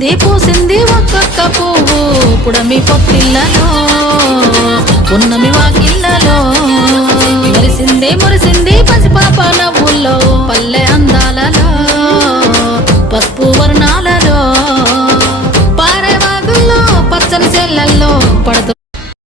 పూసింది పూసింది ఒక్కొక్క పువ్వు పుడమి పొత్తిళ్ళలో పున్నమి వాకిళ్ళలో మురిసింది మురిసింది పసిపాప నవ్వుల్లో పల్లె